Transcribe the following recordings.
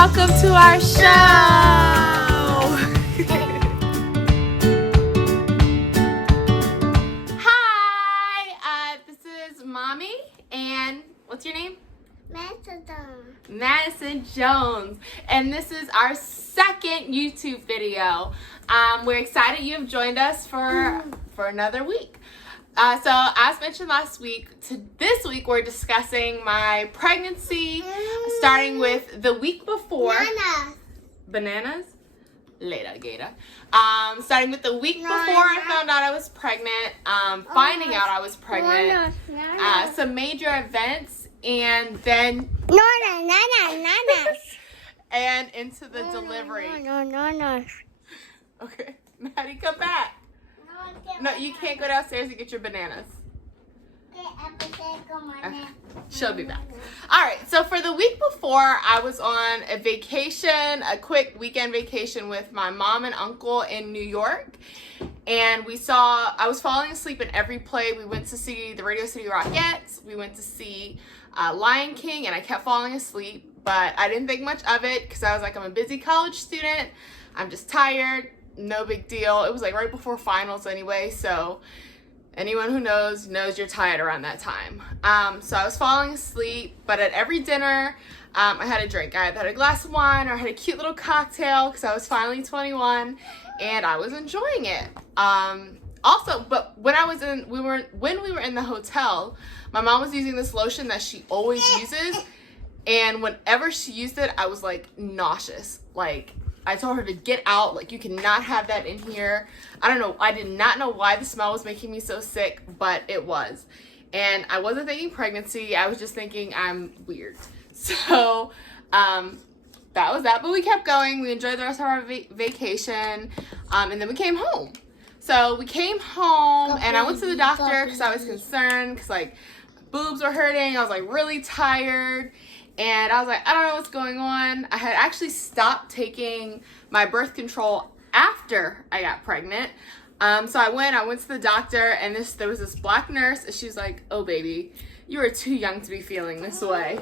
welcome to our show. Hi, this is Mommy, and what's your name? Madison Jones, and this is our second YouTube video. We're excited you have joined us for another week. So as mentioned last week, this week we're discussing my pregnancy, starting with the week before. Bananas? Later, Gator. Starting with the week before I found out I was pregnant, finding out I was pregnant, some major events, and then and into the delivery. Okay, Maddie, come back. No, you can't go downstairs and get your bananas. Okay. She'll be back. All right, so for the week before, I was on a vacation, a quick weekend vacation with my mom and uncle in New York. And I was falling asleep in every play. We went to see the Radio City Rockettes. We went to see Lion King, and I kept falling asleep. But I didn't think much of it because I was like, I'm a busy college student. I'm just tired. No big deal. It was like right before finals anyway, so anyone who knows you're tired around that time. So I was falling asleep, but at every dinner, I had a drink. I either had a glass of wine or I had a cute little cocktail because I was finally 21 and I was enjoying it. Also, but when we were in the hotel, my mom was using this lotion that she always uses, and whenever she used it, I was like nauseous. Like, I told her to get out, like, you cannot have that in here. I don't know, I did not know why the smell was making me so sick, but it was. And I wasn't thinking pregnancy, I was just thinking I'm weird. So, that was that, but we kept going. We enjoyed the rest of our vacation, and then we came home. So we came home, and I went to the doctor because I was concerned, because, like, boobs were hurting, I was, like, really tired. And I was like, I don't know what's going on. I had actually stopped taking my birth control after I got pregnant. So I went to the doctor, and there was this black nurse, and she was like, oh baby, you are too young to be feeling this way.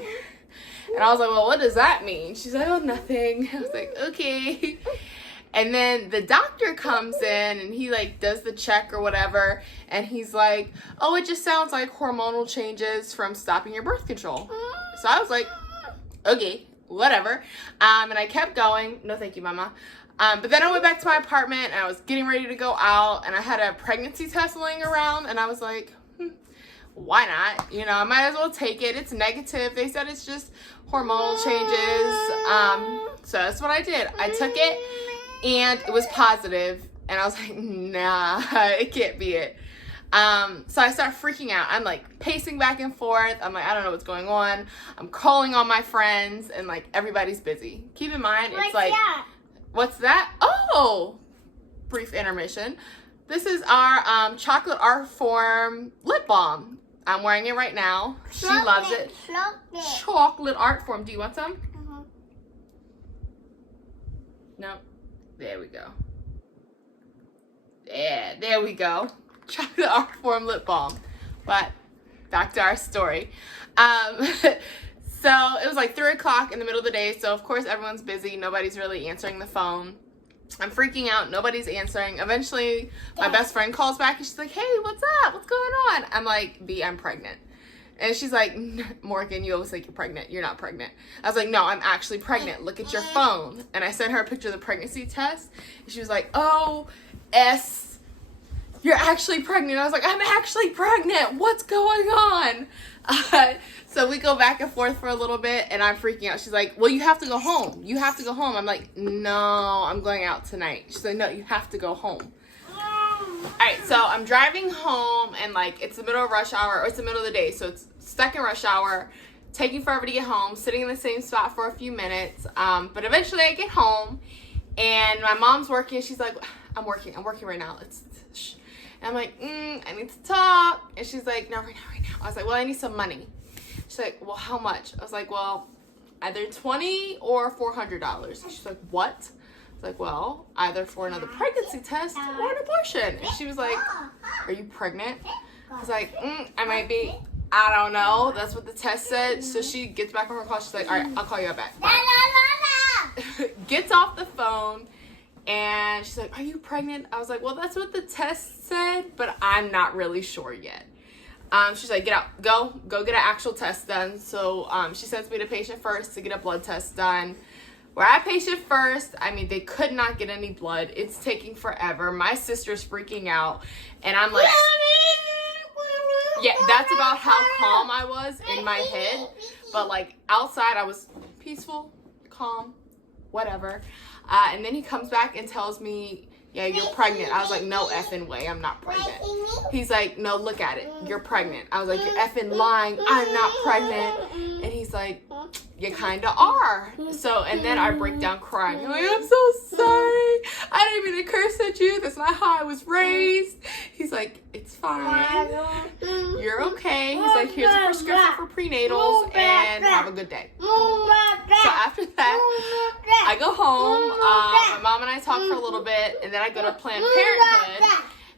And I was like, well, what does that mean? She's like, oh, nothing. I was like, okay. And then the doctor comes in, and he like does the check or whatever, and he's like, oh, it just sounds like hormonal changes from stopping your birth control. So I was like, okay, whatever. And I kept going. No, thank you, Mama. But then I went back to my apartment, and I was getting ready to go out, and I had a pregnancy test laying around, and I was like, why not? You know, I might as well take it. It's negative. They said it's just hormonal changes. So that's what I did. I took it, and it was positive, and I was like, nah, it can't be it. So I start freaking out. I'm like pacing back and forth. I'm like, I don't know what's going on. I'm calling on my friends, and like everybody's busy. Keep in mind, it's like, what's that? Oh, brief intermission. This is our chocolate art form lip balm. I'm wearing it right now. She loves it. Chocolate art form. Do you want some? No. There we go. Yeah, there we go. Chocolate art form lip balm. But back to our story. So it was like 3 o'clock in the middle of the day, so of course everyone's busy. Nobody's really answering the phone. I'm freaking out. Nobody's answering. Eventually my best friend calls back, and she's like, hey, what's up? What's going on? I'm like, B, I'm pregnant. And she's like, Morgan, you always think you're pregnant. You're not pregnant. I was like, no, I'm actually pregnant. Look at your phone. And I sent her a picture of the pregnancy test, and she was like, oh, S, you're actually pregnant. I was like, I'm actually pregnant. What's going on? So we go back and forth for a little bit, and I'm freaking out. She's like, well, you have to go home. You have to go home. I'm like, no, I'm going out tonight. She's like, no, you have to go home. All right, so I'm driving home, and like it's the middle of rush hour, or it's the middle of the day, so it's stuck in rush hour, taking forever to get home, sitting in the same spot for a few minutes. But eventually I get home, and my mom's working. She's like, I'm working right now. Shh. And I'm like, I need to talk. And she's like, no, right now. I was like, well, I need some money. She's like, well, how much? I was like, well, either $20 or $400. She's like, what? I was like, well, either for another pregnancy test or an abortion. And she was like, are you pregnant? I was like, I might be. I don't know. That's what the test said. So she gets back on her call. She's like, all right, I'll call you back. Bye. gets off the phone and she's like, are you pregnant? I was like, well, that's what the test said, but I'm not really sure yet. She's like, get out, go get an actual test done. So she sends me to patient first to get a blood test done. We're at patient first. I mean, they could not get any blood. It's taking forever. My sister's freaking out. And I'm like, yeah, that's about how calm I was in my head. But like outside, I was peaceful, calm, whatever. And then he comes back and tells me, yeah, you're pregnant. I was like, no effing way, I'm not pregnant. He's like, no, look at it, you're pregnant. I was like, you're effing lying, I'm not pregnant. And he's like, you kind of are. So, and then I break down crying. I'm like, I'm so sorry. I didn't mean to curse at you. That's not how I was raised. He's like, it's fine. You're okay. He's like, here's a prescription for prenatals and have a good day. So after that, I go home. My mom and I talk for a little bit, and then I go to Planned Parenthood.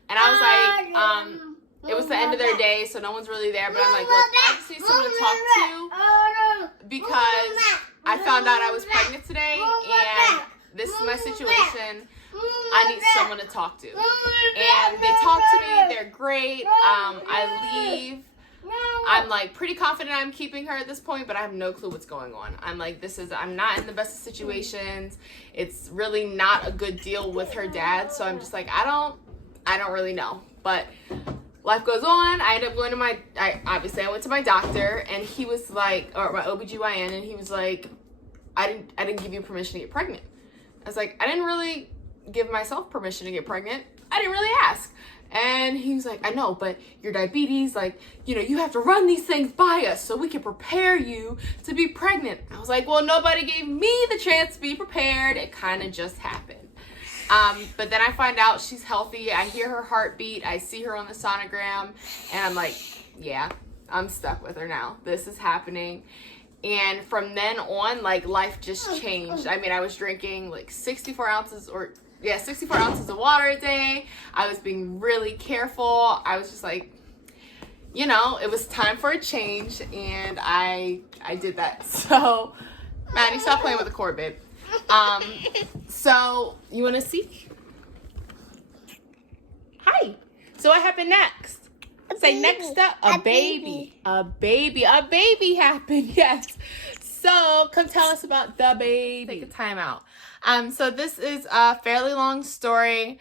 And I was like, it was the end of their day, so no one's really there. But I'm like, look, I just need someone to talk to because I found out I was pregnant today, and this is my situation. I need someone to talk to. And they talk to me. They're great. I leave. I'm like pretty confident I'm keeping her at this point, but I have no clue what's going on. I'm like, I'm not in the best of situations. It's really not a good deal with her dad. So I'm just like, I don't really know. But life goes on. I ended up going to I went to my doctor, and he was like, or my OBGYN, and he was like, I didn't give you permission to get pregnant. I was like, I didn't really give myself permission to get pregnant. I didn't really ask. And he was like, I know, but your diabetes, like, you know, you have to run these things by us so we can prepare you to be pregnant. I was like, well, nobody gave me the chance to be prepared. It kind of just happened. But then I find out she's healthy. I hear her heartbeat. I see her on the sonogram. And I'm like, yeah, I'm stuck with her now. This is happening. And from then on, like, life just changed. I mean, I was drinking like 64 ounces of water a day. I was being really careful. I was just like, you know, it was time for a change, and I did that. So, Maddie, stop playing with the cord, babe. So, you want to see? Hi. So what happened next? Say next up, a baby. A baby happened, yes. So come tell us about the baby. Take a time out. So this is a fairly long story.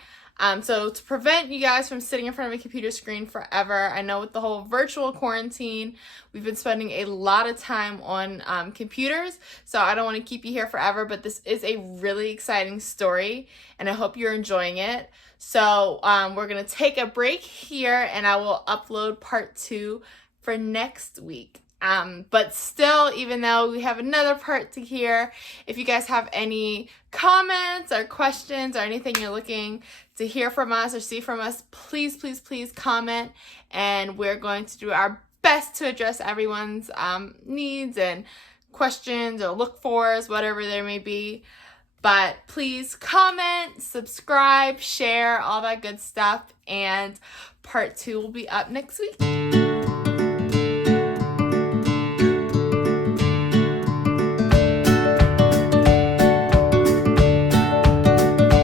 So to prevent you guys from sitting in front of a computer screen forever, I know with the whole virtual quarantine, we've been spending a lot of time on computers. So I don't want to keep you here forever, but this is a really exciting story, and I hope you're enjoying it. So we're going to take a break here, and I will upload part 2 for next week. But still, even though we have another part to hear, if you guys have any comments or questions or anything you're looking to hear from us or see from us, please, please, please comment, and we're going to do our best to address everyone's needs and questions or look-fors, whatever there may be. But please comment, subscribe, share, all that good stuff, and part 2 will be up next week.